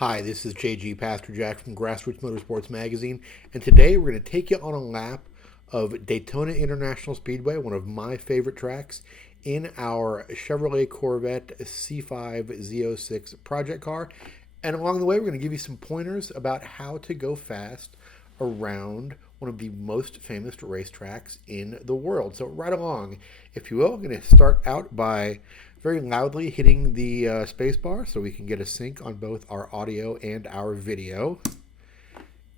Hi, this is JG Pasterjak from Grassroots Motorsports Magazine, and today we're going to take you on a lap of Daytona International Speedway, one of my favorite tracks, in our Chevrolet Corvette C5 Z06 project car. And along the way, we're going to give you some pointers about how to go fast around one of the most famous racetracks in the world. So right along, if you will, I'm going to start out by very loudly hitting the space bar so we can get a sync on both our audio and our video.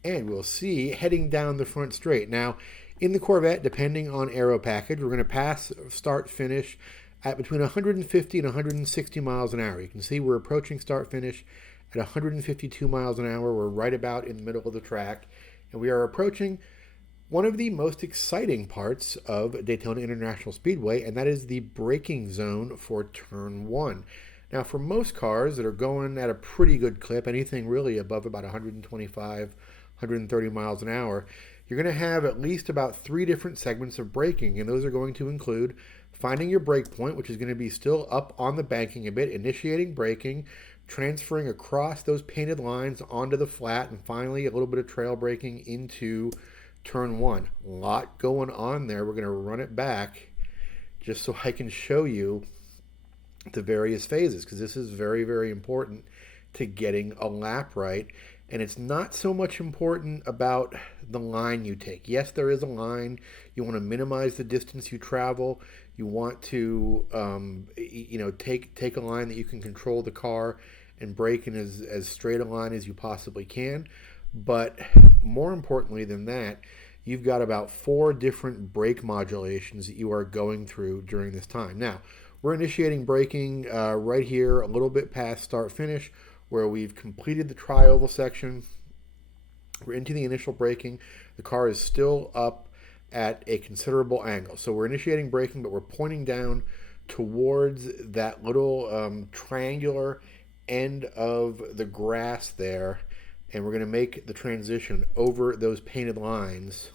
And we'll see heading down the front straight. Now, in the Corvette, depending on aero package, we're going to pass start finish at between 150 and 160 miles an hour. You can see we're approaching start finish at 152 miles an hour. We're right about in the middle of the track, and we are approaching one of the most exciting parts of Daytona International Speedway, and that is the braking zone for turn one. Now, for most cars that are going at a pretty good clip, anything really above about 125, 130 miles an hour, you're going to have at least about 3 different segments of braking, and those are going to include finding your brake point, which is going to be still up on the banking a bit, initiating braking, transferring across those painted lines onto the flat, and finally a little bit of trail braking into turn one. A lot going on there. We're going to run it back just so I can show you the various phases, because this is very, very important to getting a lap right. And it's not so much important about the line you take. Yes, there is a line. You want to minimize the distance you travel. You want to take a line that you can control the car and brake in as straight a line as you possibly can. But more importantly than that, you've got about 4 different brake modulations that you are going through during this time. Now, we're initiating braking right here, a little bit past start-finish, where we've completed the tri-oval section. We're into the initial braking. The car is still up at a considerable angle. So we're initiating braking, but we're pointing down towards that little triangular end of the grass there, and we're going to make the transition over those painted lines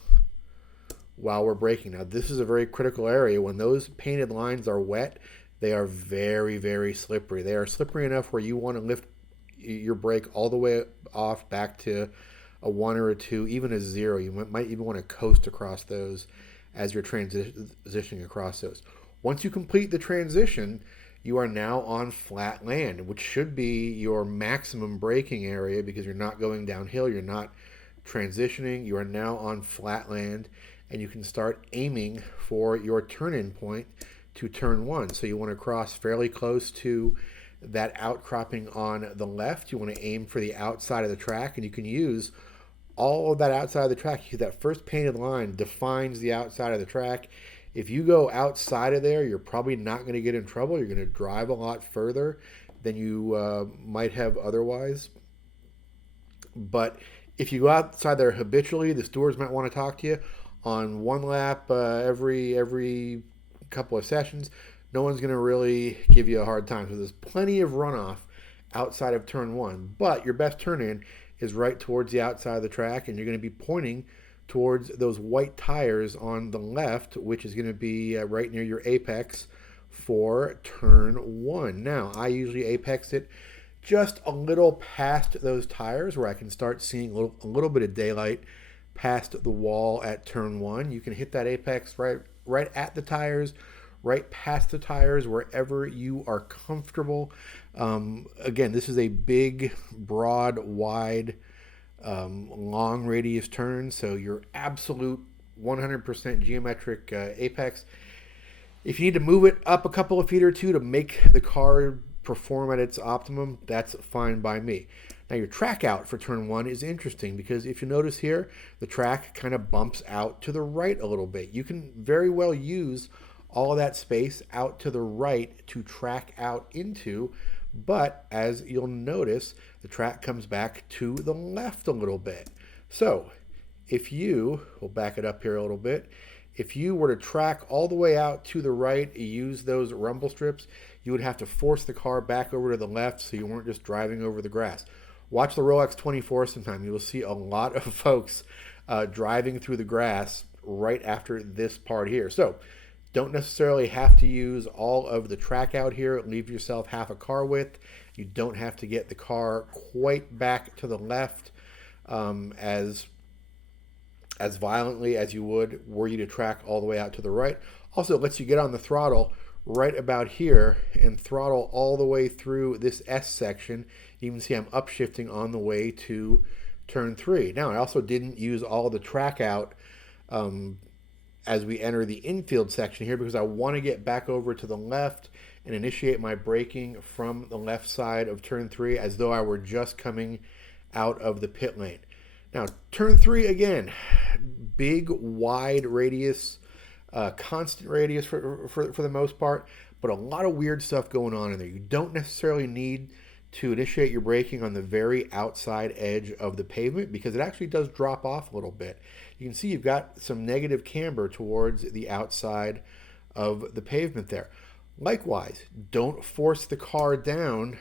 while we're braking. Now, this is a very critical area. When those painted lines are wet, they are very, very slippery. They are slippery enough where you want to lift your brake all the way off back to a 1 or a 2, even a 0. You might even want to coast across those as you're transitioning across those. Once you complete the transition, you are now on flat land, which should be your maximum braking area because you're not going downhill, you're not transitioning, you are now on flat land, and you can start aiming for your turn-in point to turn one. So you want to cross fairly close to that outcropping on the left. You want to aim for the outside of the track, and you can use all of that outside of the track. That first painted line defines the outside of the track. If you go outside of there, you're probably not going to get in trouble. You're going to drive a lot further than you might have otherwise. But if you go outside there habitually, the stewards might want to talk to you on one lap every couple of sessions. No one's going to really give you a hard time. So there's plenty of runoff outside of turn one. But your best turn-in is right towards the outside of the track, and you're going to be pointing towards those white tires on the left, which is going to be right near your apex for turn one. Now, I usually apex it just a little past those tires where I can start seeing a little bit of daylight past the wall at turn one. You can hit that apex right at the tires, right past the tires, wherever you are comfortable. Again, this is a big, broad, wide, long radius turn, so your absolute 100% geometric apex. If you need to move it up a couple of feet or 2 to make the car perform at its optimum, that's fine by me. Now, your track out for turn one is interesting because if you notice here, the track kind of bumps out to the right a little bit. You can very well use all of that space out to the right to track out into, but as you'll notice, the track comes back to the left a little bit. So if we'll back it up here a little bit, if you were to track all the way out to the right, use those rumble strips, you would have to force the car back over to the left so you weren't just driving over the grass. Watch the Rolex 24 sometime. You will see a lot of folks driving through the grass right after this part here. So don't necessarily have to use all of the track out here. Leave yourself half a car width You don't have to get the car quite back to the left as violently as you would were you to track all the way out to the right. Also, it lets you get on the throttle right about here and throttle all the way through this S section. You can see I'm upshifting on the way to turn 3. Now, I also didn't use all the track out as we enter the infield section here because I want to get back over to the left and initiate my braking from the left side of turn 3 as though I were just coming out of the pit lane. Now, turn 3 again, big, wide radius, constant radius for the most part, but a lot of weird stuff going on in there. You don't necessarily need to initiate your braking on the very outside edge of the pavement because it actually does drop off a little bit. You can see you've got some negative camber towards the outside of the pavement there. Likewise, don't force the car down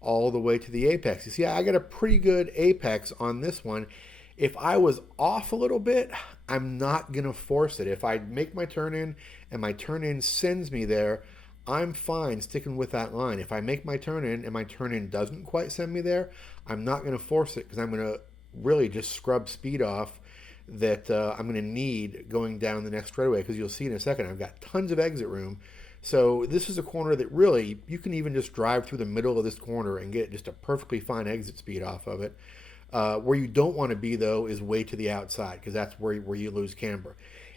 all the way to the apex. You see, I got a pretty good apex on this one. If I was off a little bit, I'm not going to force it. If I make my turn in and my turn in sends me there, I'm fine sticking with that line. If I make my turn in and my turn in doesn't quite send me there, I'm not going to force it because I'm going to really just scrub speed off that I'm going to need going down the next straightaway because you'll see in a second I've got tons of exit room. So this is a corner that really, you can even just drive through the middle of this corner and get just a perfectly fine exit speed off of it. Where you don't want to be, though, is way to the outside because that's where you lose camber.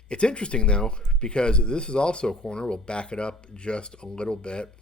It's interesting, though, because this is also a corner. We'll back it up just a little bit.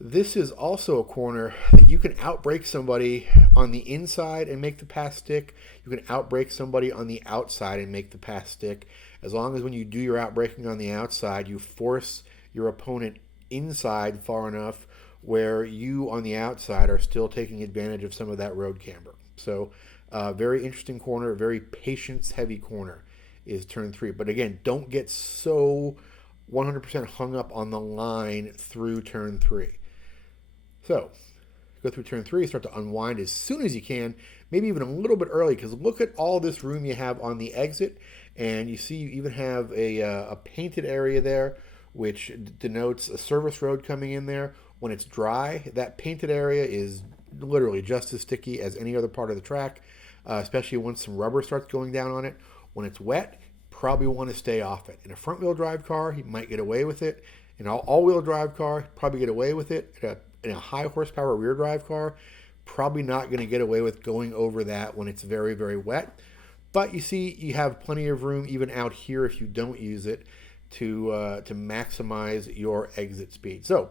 This is also a corner that you can outbrake somebody on the inside and make the pass stick. You can outbrake somebody on the outside and make the pass stick. As long as when you do your outbraking on the outside, you force your opponent inside far enough where you on the outside are still taking advantage of some of that road camber. So very interesting corner, very patience-heavy corner is turn 3. But again, don't get so 100% hung up on the line through turn 3. So go through turn 3, start to unwind as soon as you can, maybe even a little bit early because look at all this room you have on the exit. And you see you even have a painted area there, which denotes a service road coming in there. When it's dry, that painted area is literally just as sticky as any other part of the track, especially once some rubber starts going down on it. When it's wet, probably want to stay off it. In a front-wheel drive car, you might get away with it. In an all-wheel drive car, probably get away with it. In a high-horsepower rear drive car, probably not going to get away with going over that when it's very, very wet. But you see, you have plenty of room even out here if you don't use it to maximize your exit speed. So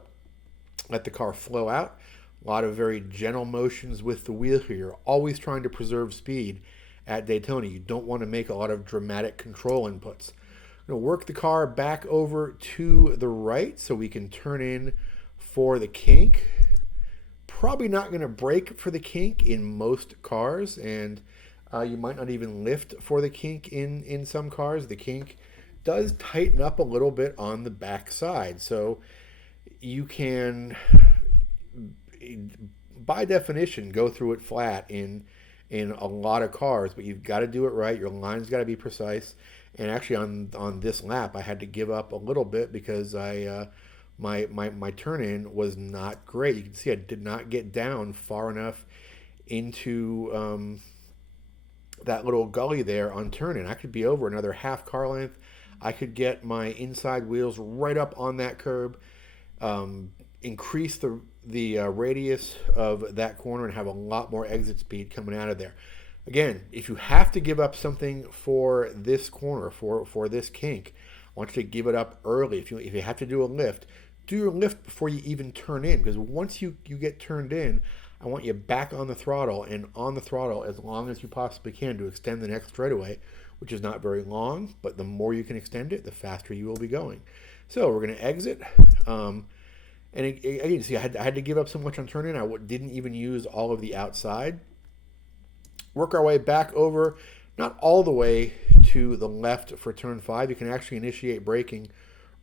let the car flow out. A lot of very gentle motions with the wheel here. You're always trying to preserve speed at Daytona. You don't want to make a lot of dramatic control inputs. I'm going to work the car back over to the right so we can turn in for the kink. Probably not going to brake for the kink in most cars, and you might not even lift for the kink in some cars. The kink does tighten up a little bit on the back side. So you can, by definition, go through it flat in a lot of cars, but you've got to do it right. Your line's got to be precise. And actually on this lap, I had to give up a little bit because my turn-in was not great. You can see I did not get down far enough into that little gully there on turn-in. I could be over another half car length. I could get my inside wheels right up on that curb, increase the radius of that corner, and have a lot more exit speed coming out of there. Again, if you have to give up something for this corner, for this kink, I want you to give it up early. If you have to do a lift, do your lift before you even turn in, because once you get turned in, I want you back on the throttle and on the throttle as long as you possibly can to extend the next straightaway, which is not very long, but the more you can extend it, the faster you will be going. So we're going to exit. And again, see, I had to give up so much on turn-in. I didn't even use all of the outside. Work our way back over, not all the way to the left for turn 5. You can actually initiate braking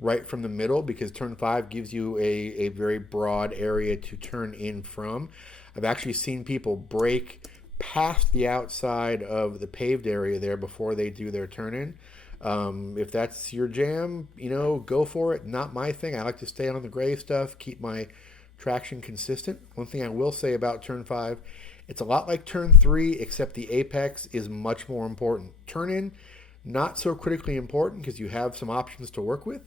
right from the middle because turn 5 gives you a very broad area to turn in from. I've actually seen people brake past the outside of the paved area there before they do their turn-in. If that's your jam, go for it. Not my thing. I like to stay on the gray stuff, keep my traction consistent. One thing I will say about turn 5, it's a lot like turn 3, except the apex is much more important. Turn in, not so critically important because you have some options to work with.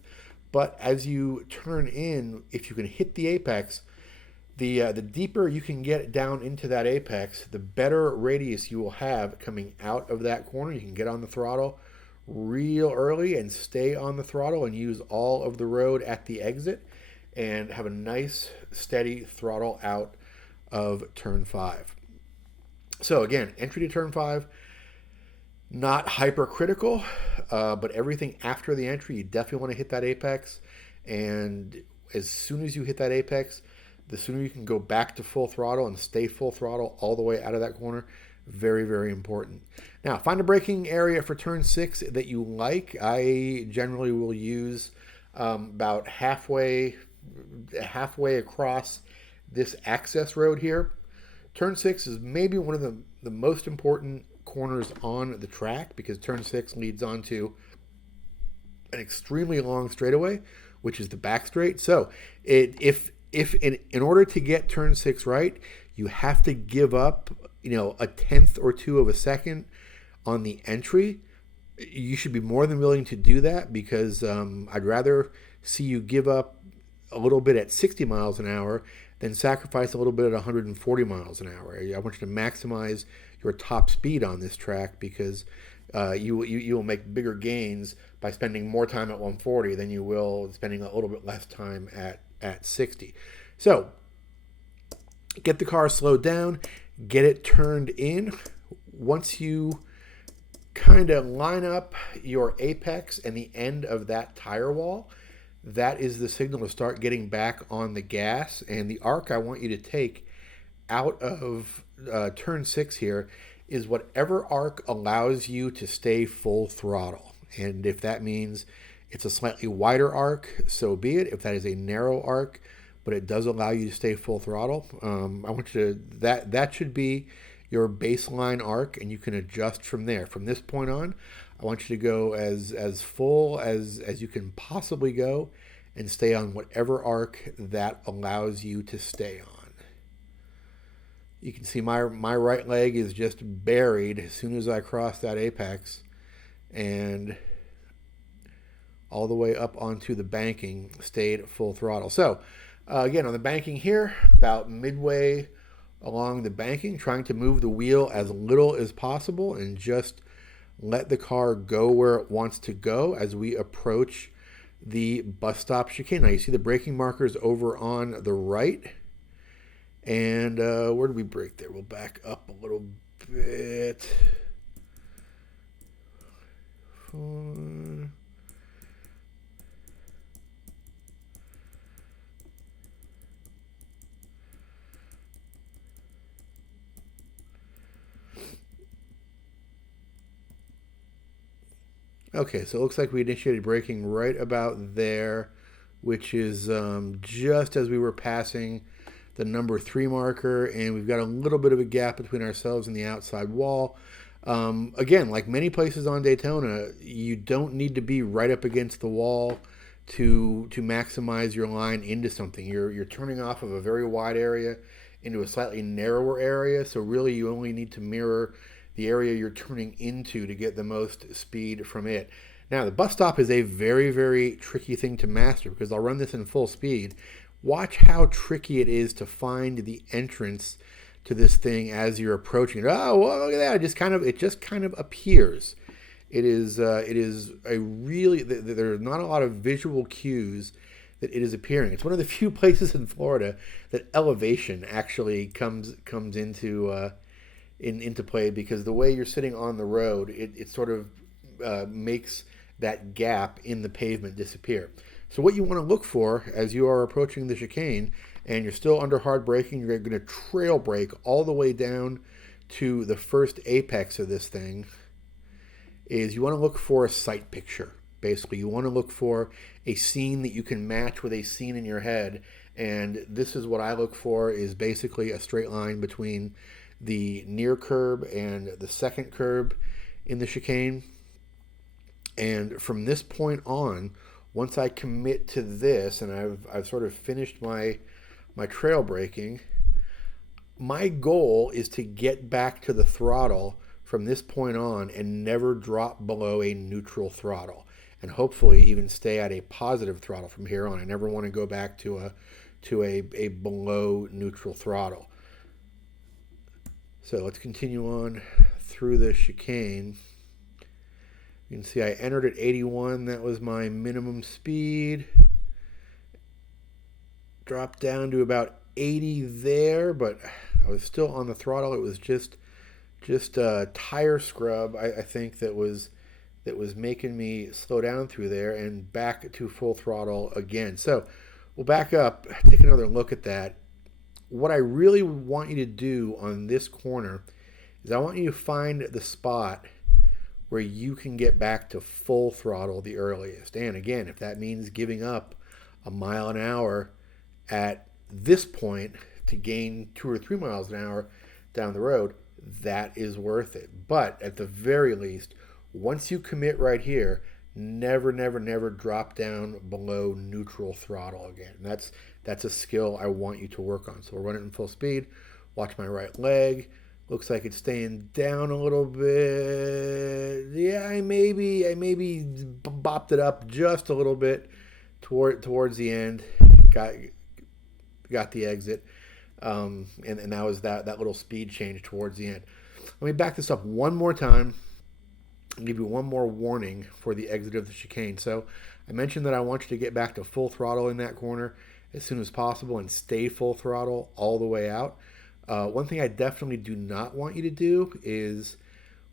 But as you turn in, if you can hit the apex, the deeper you can get down into that apex, the better radius you will have coming out of that corner. You can get on the throttle real early and stay on the throttle and use all of the road at the exit and have a nice steady throttle out of turn 5. So again, entry to turn 5, not hypercritical, but everything after the entry, you definitely want to hit that apex. And as soon as you hit that apex, the sooner you can go back to full throttle and stay full throttle all the way out of that corner. Very, very important. Now, find a braking area for turn 6 that you like. I generally will use about halfway across this access road here. Turn 6 is maybe one of the most important corners on the track because turn 6 leads onto an extremely long straightaway, which is the back straight. So if in order to get turn 6 right, you have to give up, a tenth or two of a second on the entry. You should be more than willing to do that because I'd rather see you give up a little bit at 60 miles an hour than sacrifice a little bit at 140 miles an hour. I want you to maximize your top speed on this track because you will make bigger gains by spending more time at 140 than you will spending a little bit less time at 60. So get the car slowed down, get it turned in. Once you kind of line up your apex and the end of that tire wall, that is the signal to start getting back on the gas. And the arc I want you to take out of turn 6 here is whatever arc allows you to stay full throttle. And if that means it's a slightly wider arc, so be it. If that is a narrow arc, but it does allow you to stay full throttle, I want you to, that should be your baseline arc, and you can adjust from there. From this point on, I want you to go as full as you can possibly go and stay on whatever arc that allows you to stay on. You can see my right leg is just buried as soon as I cross that apex, and all the way up onto the banking stayed at full throttle. So again, on the banking here, about midway along the banking, trying to move the wheel as little as possible and just let the car go where it wants to go as we approach the bus stop chicane. Now you see the braking markers over on the right. And where did we brake there? We'll back up a little bit. Okay, so it looks like we initiated braking right about there, which is just as we were passing the number 3 marker, and we've got a little bit of a gap between ourselves and the outside wall. Again, like many places on Daytona, you don't need to be right up against the wall to maximize your line into something. You're turning off of a very wide area into a slightly narrower area, so really you only need to mirror the area you're turning into to get the most speed from it. Now, the bus stop is a very, very tricky thing to master because I'll run this in full speed. Watch how tricky it is to find the entrance to this thing as you're approaching it. Oh, well, look at that! It just kind of appears. It is a really, there's not a lot of visual cues that it is appearing. It's one of the few places in Florida that elevation actually comes into play, because the way you're sitting on the road, it sort of makes that gap in the pavement disappear. So what you want to look for as you are approaching the chicane and you're still under hard braking, you're going to trail brake all the way down to the first apex of this thing, is you want to look for a sight picture. Basically, you want to look for a scene that you can match with a scene in your head. And this is what I look for, is basically a straight line between the near curb and the second curb in the chicane. And from this point on, once I commit to this and I've sort of finished my my trail braking, my goal is to get back to the throttle from this point on and never drop below a neutral throttle, and hopefully even stay at a positive throttle from here on. I never want to go back to a below neutral throttle. So let's continue on through the chicane. You can see I entered at 81. That was my minimum speed. Dropped down to about 80 there, but I was still on the throttle. It was just a tire scrub, I think, that was making me slow down through there, and back to full throttle again. So we'll back up, take another look at that. What I really want you to do on this corner is I want you to find the spot where you can get back to full throttle the earliest. And again, if that means giving up a mile an hour at this point to gain 2 or 3 miles an hour down the road, that is worth it. But at the very least, once you commit right here, never drop down below neutral throttle again. That's a skill I want you to work on. So we're running in full speed. Watch my right leg. Looks like it's staying down a little bit. Yeah, I maybe bopped it up just a little bit towards the end. Got the exit. And that was that little speed change towards the end. Let me back this up one more time and give you one more warning for the exit of the chicane. So I mentioned that I want you to get back to full throttle in that corner as soon as possible and stay full throttle all the way out. One thing I definitely do not want you to do is,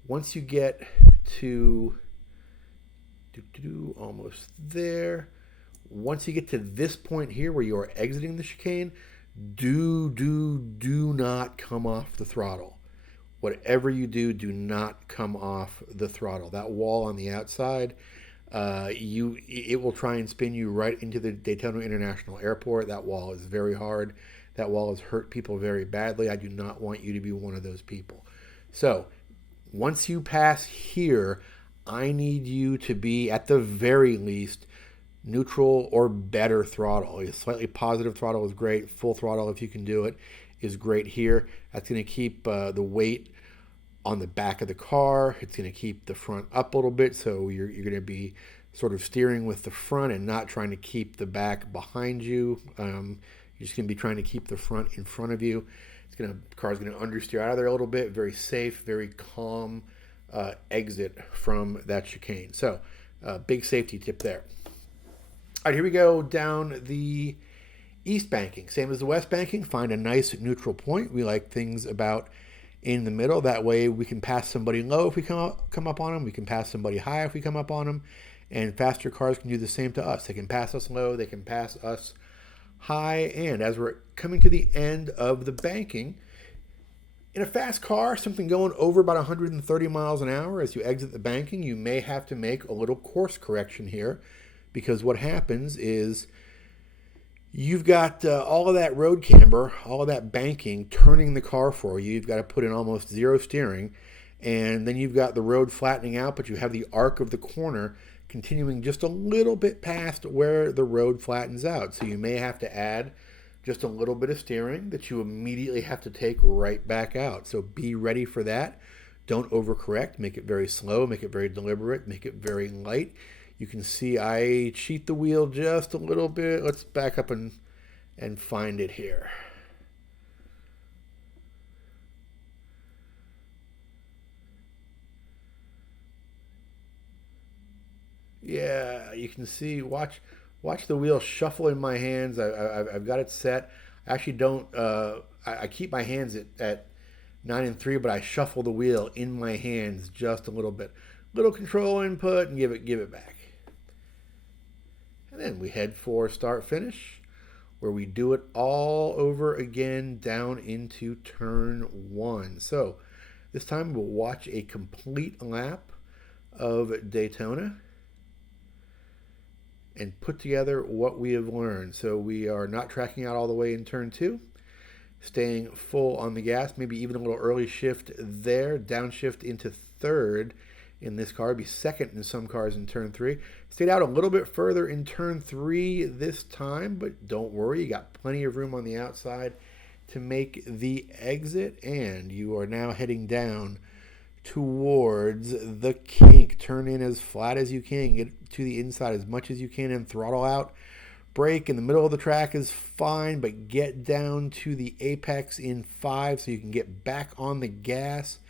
once you get to almost there, once you get to this point here where you are exiting the chicane, do not come off the throttle. Whatever you do, do not come off the throttle. That wall on the outside, it will try and spin you right into the Daytona International Airport. That wall is very hard. That wall has hurt people very badly. I do not want you to be one of those people. So once you pass here, I need you to be, at the very least, neutral or better throttle. A slightly positive throttle is great. Full throttle, if you can do it, is great here. That's going to keep the weight on the back of the car. It's going to keep the front up a little bit, so you're going to be sort of steering with the front and not trying to keep the back behind you. You're just going to be trying to keep the front in front of you. The car's going to understeer out of there a little bit. Very safe, very calm exit from that chicane. So big safety tip there. All right, here we go down the east banking. Same as the west banking. Find a nice neutral point. We like things about in the middle. That way we can pass somebody low if we come up on them. We can pass somebody high if we come up on them. And faster cars can do the same to us. They can pass us low. They can pass us high. And as we're coming to the end of the banking, in a fast car, something going over about 130 miles an hour, as you exit the banking, you may have to make a little course correction here, because what happens is you've got all of that road camber, all of that banking turning the car for you. You've got to put in almost zero steering, and then you've got the road flattening out, but you have the arc of the corner continuing just a little bit past where the road flattens out. So you may have to add just a little bit of steering that you immediately have to take right back out. So be ready for that. Don't overcorrect. Make it very slow. Make it very deliberate. Make it very light. You can see I cheat the wheel just a little bit. Let's back up and find it here. Yeah, you can see, watch the wheel shuffle in my hands. I've got it set. I actually don't, I keep my hands at 9 and 3, but I shuffle the wheel in my hands just a little bit. Little control input and give it back. And then we head for start finish, where we do it all over again down into turn 1. So this time we'll watch a complete lap of Daytona and put together what we have learned. So we are not tracking out all the way in turn 2, staying full on the gas, maybe even a little early shift there, downshift into third, in this car. It'd be second in some cars in turn 3. Stayed out a little bit further in turn 3 this time, but don't worry, you got plenty of room on the outside to make the exit, and you are now heading down towards the kink. Turn in as flat as you can, get to the inside as much as you can, and throttle out. Brake in the middle of the track is fine, but get down to the apex in 5 so you can get back on the gas.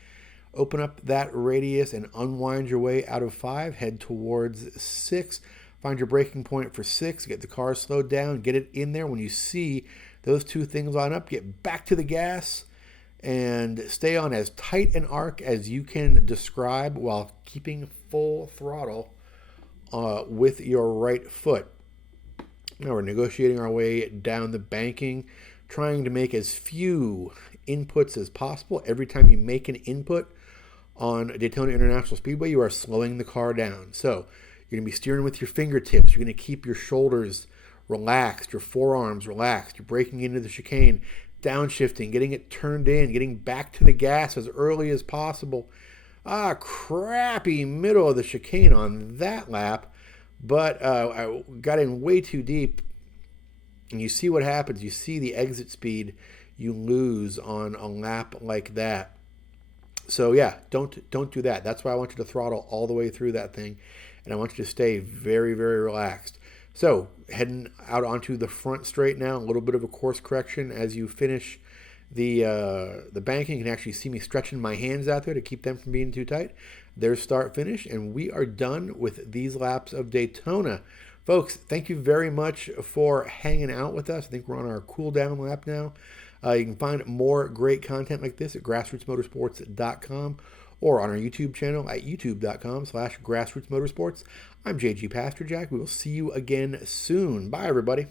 Open up that radius and unwind your way out of 5. Head towards 6. Find your braking point for 6. Get the car slowed down. Get it in there. When you see those two things line up, get back to the gas and stay on as tight an arc as you can describe while keeping full throttle with your right foot. Now we're negotiating our way down the banking, trying to make as few inputs as possible. Every time you make an input on Daytona International Speedway, you are slowing the car down. So you're going to be steering with your fingertips. You're going to keep your shoulders relaxed, your forearms relaxed. You're braking into the chicane, downshifting, getting it turned in, getting back to the gas as early as possible. Crappy middle of the chicane on that lap. But I got in way too deep, and you see what happens. You see the exit speed you lose on a lap like that. So yeah, don't do that. That's why I want you to throttle all the way through that thing, and I want you to stay very, very relaxed. So heading out onto the front straight now, a little bit of a course correction as you finish the banking. You can actually see me stretching my hands out there to keep them from being too tight. There's start finish, and we are done with these laps of Daytona. Folks, thank you very much for hanging out with us. I think we're on our cool down lap now. You can find more great content like this at grassrootsmotorsports.com or on our YouTube channel at youtube.com/grassrootsmotorsports. I'm JG Pasterjak. We will see you again soon. Bye, everybody.